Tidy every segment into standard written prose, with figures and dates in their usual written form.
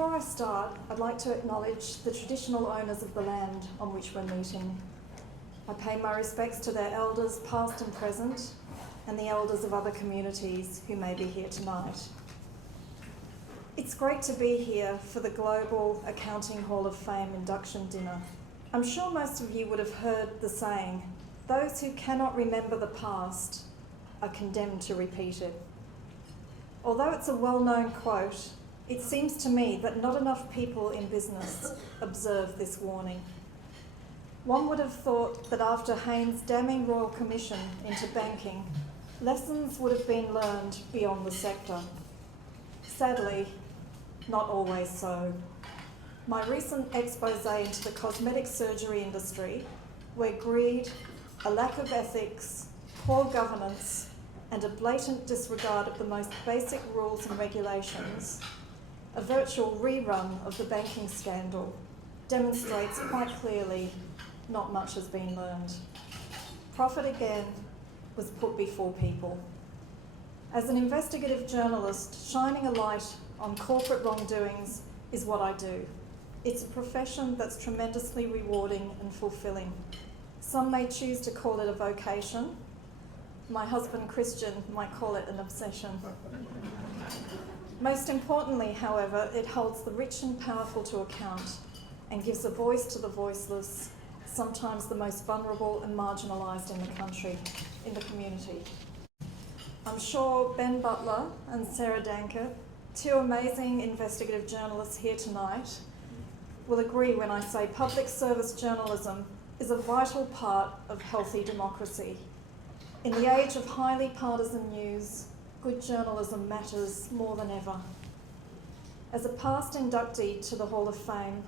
Before I start, I'd like to acknowledge the traditional owners of the land on which we're meeting. I pay my respects to their elders, past and present, and the elders of other communities who may be here tonight. It's great to be here for the Global Accounting Hall of Fame induction dinner. I'm sure most of you would have heard the saying, those who cannot remember the past are condemned to repeat it. Although it's a well-known quote, it seems to me that not enough people in business observe this warning. One would have thought that after Hayne's damning Royal Commission into banking, lessons would have been learned beyond the sector. Sadly, not always so. My recent expose into the cosmetic surgery industry, where greed, a lack of ethics, poor governance, and a blatant disregard of the most basic rules and regulations, a virtual rerun of the banking scandal, demonstrates quite clearly not much has been learned. Profit again was put before people. As an investigative journalist, shining a light on corporate wrongdoings is what I do. It's a profession that's tremendously rewarding and fulfilling. Some may choose to call it a vocation. My husband, Christian, might call it an obsession. Most importantly, however, it holds the rich and powerful to account and gives a voice to the voiceless, sometimes the most vulnerable and marginalised in the country, in the community. I'm sure Ben Butler and Sarah Danker, two amazing investigative journalists here tonight, will agree when I say public service journalism is a vital part of healthy democracy. In the age of highly partisan news, good journalism matters more than ever. As a past inductee to the Hall of Fame,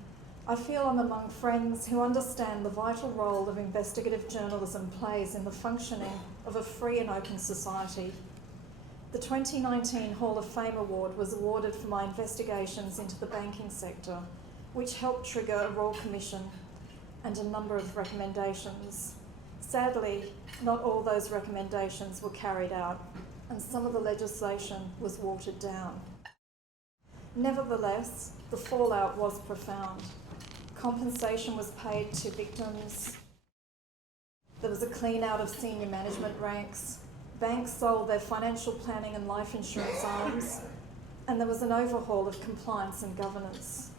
I feel I'm among friends who understand the vital role of investigative journalism plays in the functioning of a free and open society. The 2019 Hall of Fame Award was awarded for my investigations into the banking sector, which helped trigger a Royal Commission and a number of recommendations. Sadly, not all those recommendations were carried out, and some of the legislation was watered down. Nevertheless, the fallout was profound. Compensation was paid to victims. There was a clean out of senior management ranks. Banks sold their financial planning and life insurance arms, and there was an overhaul of compliance and governance.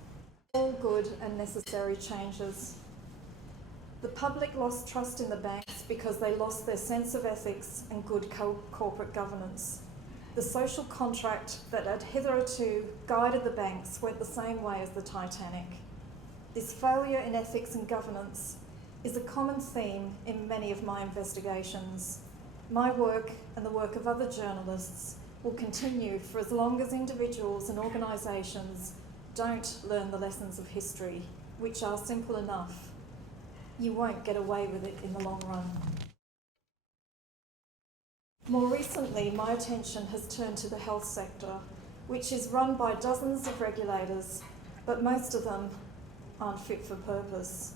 All good and necessary changes. The public lost trust in the banks because they lost their sense of ethics and good corporate governance. The social contract that had hitherto guided the banks went the same way as the Titanic. This failure in ethics and governance is a common theme in many of my investigations. My work and the work of other journalists will continue for as long as individuals and organisations don't learn the lessons of history, which are simple enough. You won't get away with it in the long run. More recently, my attention has turned to the health sector, which is run by dozens of regulators, but most of them aren't fit for purpose.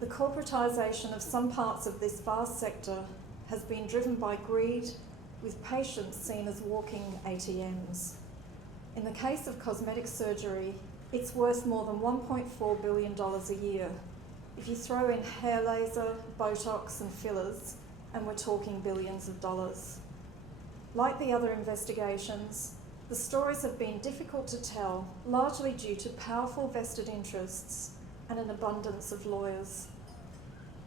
The corporatisation of some parts of this vast sector has been driven by greed, with patients seen as walking ATMs. In the case of cosmetic surgery, it's worth more than $1.4 billion a year. If you throw in hair laser, Botox and fillers, and we're talking billions of dollars. Like the other investigations, the stories have been difficult to tell, largely due to powerful vested interests and an abundance of lawyers.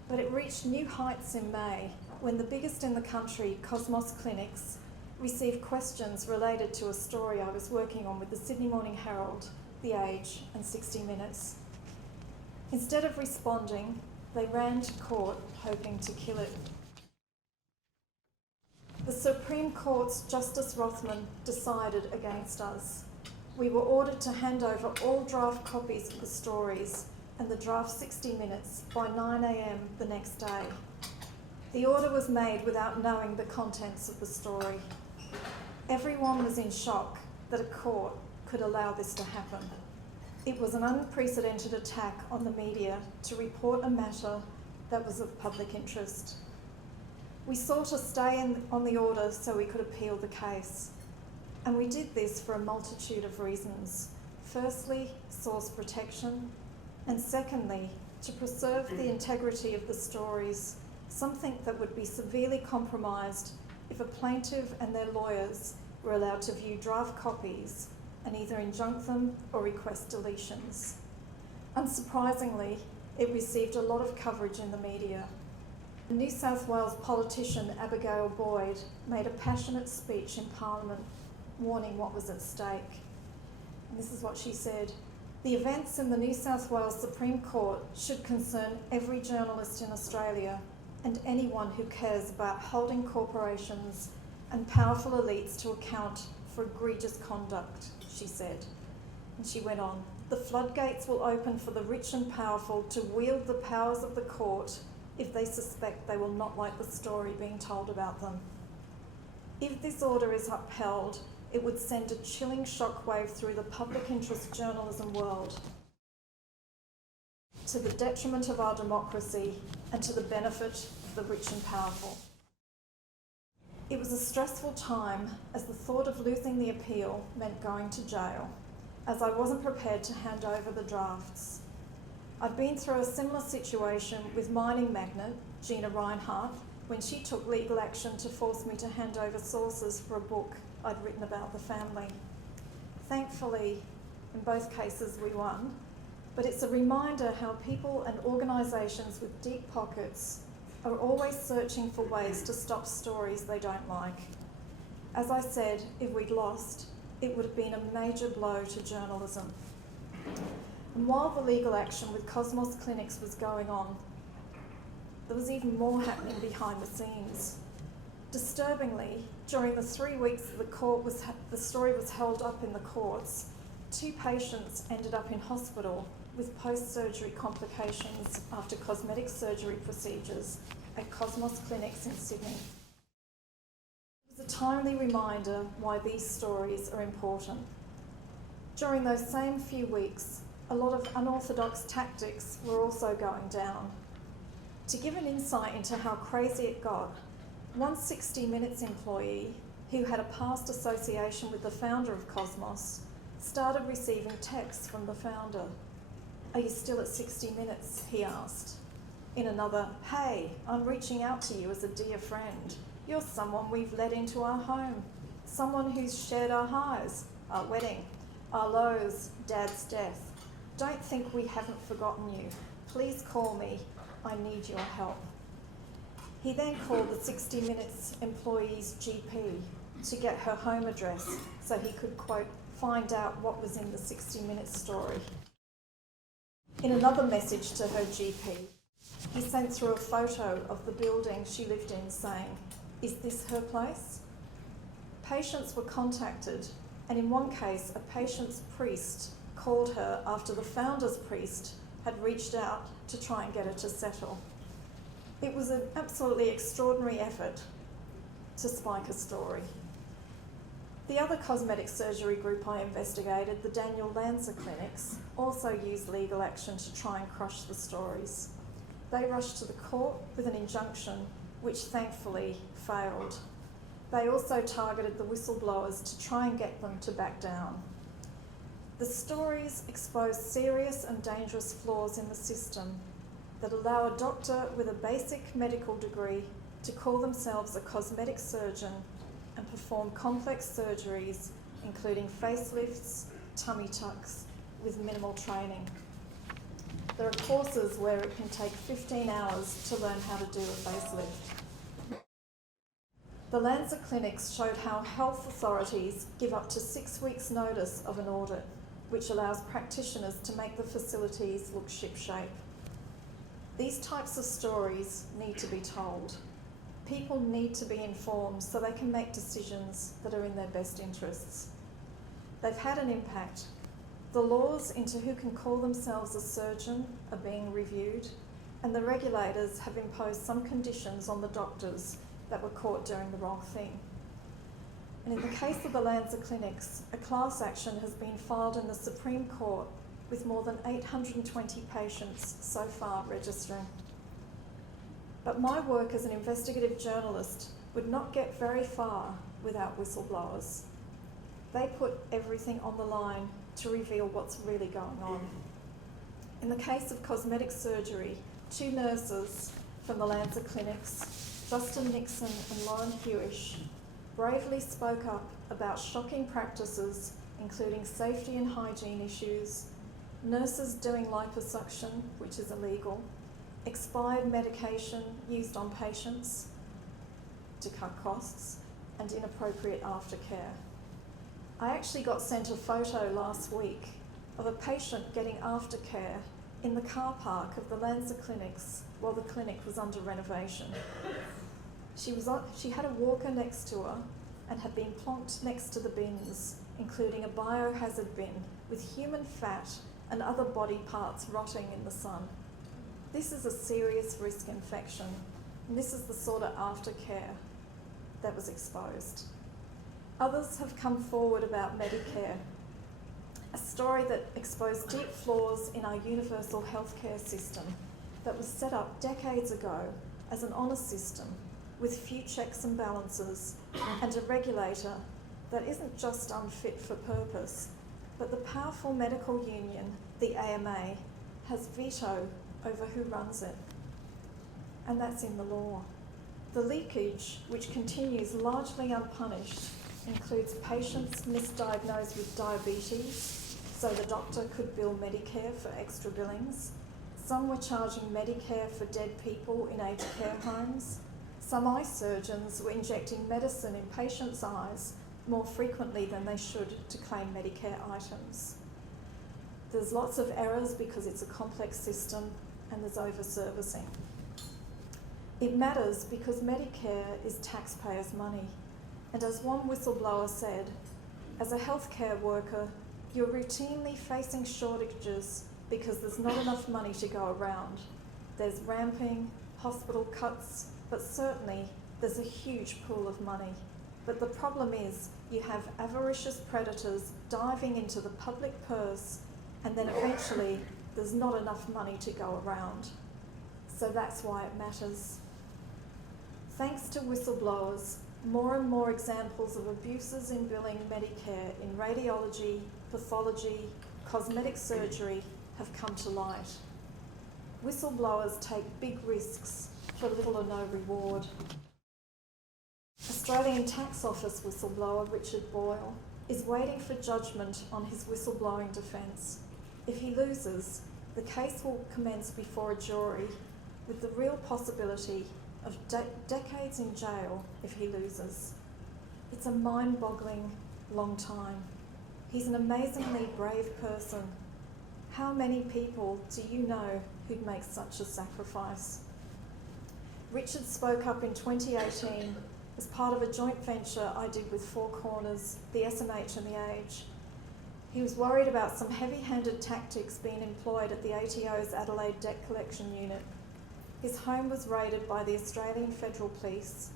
But it reached new heights in May, when the biggest in the country, Cosmos Clinics, received questions related to a story I was working on with the Sydney Morning Herald, The Age and 60 Minutes. Instead of responding, they ran to court hoping to kill it. The Supreme Court's Justice Rothman decided against us. We were ordered to hand over all draft copies of the stories and the draft 60 Minutes by 9 a.m. the next day. The order was made without knowing the contents of the story. Everyone was in shock that a court could allow this to happen. It was an unprecedented attack on the media to report a matter that was of public interest. We sought a stay on the order so we could appeal the case. And we did this for a multitude of reasons. firstly, source protection, and secondly, to preserve the integrity of the stories, something that would be severely compromised if a plaintiff and their lawyers were allowed to view draft copies and either injunct them or request deletions. Unsurprisingly, it received a lot of coverage in the media. New South Wales politician Abigail Boyd made a passionate speech in Parliament warning what was at stake. And this is what she said: "The events in the New South Wales Supreme Court should concern every journalist in Australia and anyone who cares about holding corporations and powerful elites to account for egregious conduct," she said. And she went on, "The floodgates will open for the rich and powerful to wield the powers of the court if they suspect they will not like the story being told about them. If this order is upheld, it would send a chilling shockwave through the public interest journalism world, to the detriment of our democracy and to the benefit of the rich and powerful." It was a stressful time, as the thought of losing the appeal meant going to jail, as I wasn't prepared to hand over the drafts. I've been through a similar situation with mining magnate Gina Rinehart when she took legal action to force me to hand over sources for a book I'd written about the family. Thankfully, in both cases we won, but it's a reminder how people and organisations with deep pockets are always searching for ways to stop stories they don't like. As I said, if we'd lost, it would have been a major blow to journalism. And while the legal action with Cosmos Clinics was going on, there was even more happening behind the scenes. Disturbingly, during the 3 weeks the story was held up in the courts, 2 patients ended up in hospital with post-surgery complications after cosmetic surgery procedures at Cosmos Clinics in Sydney. It was a timely reminder why these stories are important. During those same few weeks, a lot of unorthodox tactics were also going down. To give an insight into how crazy it got, one 60 Minutes employee who had a past association with the founder of Cosmos started receiving texts from the founder. "Are you still at 60 Minutes?" he asked. In another, "Hey, I'm reaching out to you as a dear friend. You're someone we've let into our home, someone who's shared our highs, our wedding, our lows, Dad's death. Don't think we haven't forgotten you. Please call me. I need your help." He then called the 60 Minutes employee's GP to get her home address so he could, quote, "find out what was in the 60 Minutes story." In another message to her GP, he sent through a photo of the building she lived in saying, "Is this her place?" Patients were contacted, and in one case, a patient's priest called her after the founder's priest had reached out to try and get her to settle. It was an absolutely extraordinary effort to spike a story. The other cosmetic surgery group I investigated, the Daniel Lanza Clinics, also used legal action to try and crush the stories. They rushed to the court with an injunction, which thankfully failed. They also targeted the whistleblowers to try and get them to back down. The stories expose serious and dangerous flaws in the system that allow a doctor with a basic medical degree to call themselves a cosmetic surgeon and perform complex surgeries, including facelifts, tummy tucks, with minimal training. There are courses where it can take 15 hours to learn how to do a facelift. The Lanza Clinics showed how health authorities give up to 6 weeks' notice of an audit, which allows practitioners to make the facilities look shipshape. These types of stories need to be told. People need to be informed so they can make decisions that are in their best interests. They've had an impact. The laws into who can call themselves a surgeon are being reviewed, and the regulators have imposed some conditions on the doctors that were caught doing the wrong thing. And in the case of the Lanza Clinics, a class action has been filed in the Supreme Court with more than 820 patients so far registering. But my work as an investigative journalist would not get very far without whistleblowers. They put everything on the line to reveal what's really going on. In the case of cosmetic surgery, 2 nurses from the Lanza clinics, Justin Nixon and Lauren Hewish, bravely spoke up about shocking practices, including safety and hygiene issues, nurses doing liposuction, which is illegal, expired medication used on patients to cut costs, and inappropriate aftercare. I actually got sent a photo last week of a patient getting aftercare in the car park of the Lanza clinics while the clinic was under renovation. She had a walker next to her and had been plonked next to the bins, including a biohazard bin with human fat and other body parts rotting in the sun. This is a serious risk infection, and this is the sort of aftercare that was exposed. Others have come forward about Medicare, a story that exposed deep flaws in our universal healthcare system that was set up decades ago as an honour system with few checks and balances and a regulator that isn't just unfit for purpose, but the powerful medical union, the AMA, has veto over who runs it. And that's in the law. The leakage, which continues largely unpunished, includes patients misdiagnosed with diabetes, so the doctor could bill Medicare for extra billings. Some were charging Medicare for dead people in aged care homes. Some eye surgeons were injecting medicine in patients' eyes more frequently than they should to claim Medicare items. There's lots of errors because it's a complex system, and there's over-servicing. It matters because Medicare is taxpayers' money. And as one whistleblower said, as a healthcare worker, you're routinely facing shortages because there's not enough money to go around. There's ramping, hospital cuts, but certainly there's a huge pool of money. But the problem is you have avaricious predators diving into the public purse, and then eventually there's not enough money to go around. So that's why it matters. Thanks to whistleblowers, more and more examples of abuses in billing Medicare in radiology, pathology, cosmetic surgery have come to light. Whistleblowers take big risks for little or no reward. Australian Tax Office whistleblower Richard Boyle is waiting for judgment on his whistleblowing defence. If he loses, the case will commence before a jury with the real possibility of decades in jail if he loses. It's a mind-boggling long time. He's an amazingly brave person. How many people do you know who'd make such a sacrifice? Richard spoke up in 2018 as part of a joint venture I did with Four Corners, the SMH and the Age. He was worried about some heavy-handed tactics being employed at the ATO's Adelaide Debt Collection Unit. His home was raided by the Australian Federal Police,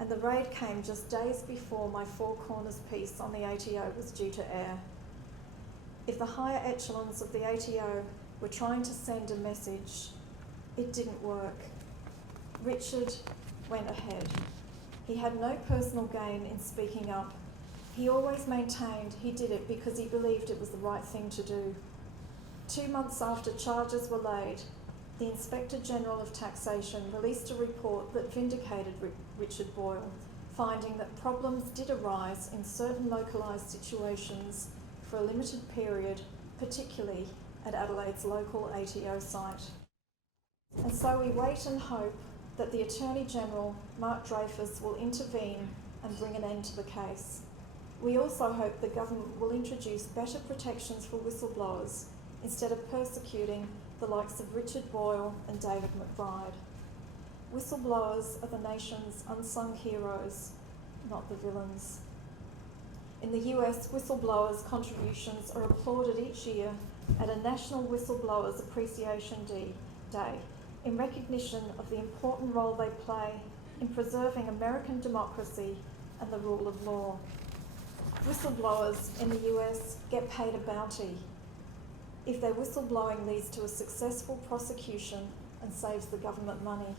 and the raid came just days before my Four Corners piece on the ATO was due to air. If the higher echelons of the ATO were trying to send a message, it didn't work. Richard went ahead. He had no personal gain in speaking up. He always maintained he did it because he believed it was the right thing to do. 2 months after charges were laid, the Inspector General of Taxation released a report that vindicated Richard Boyle, finding that problems did arise in certain localised situations for a limited period, particularly at Adelaide's local ATO site. And so we wait and hope that the Attorney General, Mark Dreyfus, will intervene and bring an end to the case. We also hope the government will introduce better protections for whistleblowers instead of persecuting the likes of Richard Boyle and David McBride. Whistleblowers are the nation's unsung heroes, not the villains. In the US, whistleblowers' contributions are applauded each year at a National Whistleblowers Appreciation Day in recognition of the important role they play in preserving American democracy and the rule of law. Whistleblowers in the US get paid a bounty if their whistleblowing leads to a successful prosecution and saves the government money.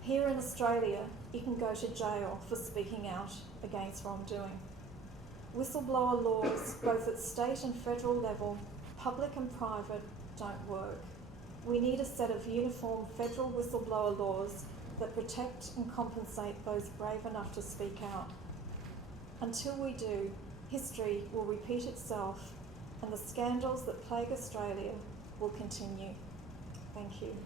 Here in Australia, you can go to jail for speaking out against wrongdoing. Whistleblower laws, both at state and federal level, public and private, don't work. We need a set of uniform federal whistleblower laws that protect and compensate those brave enough to speak out. Until we do, history will repeat itself and the scandals that plague Australia will continue. Thank you.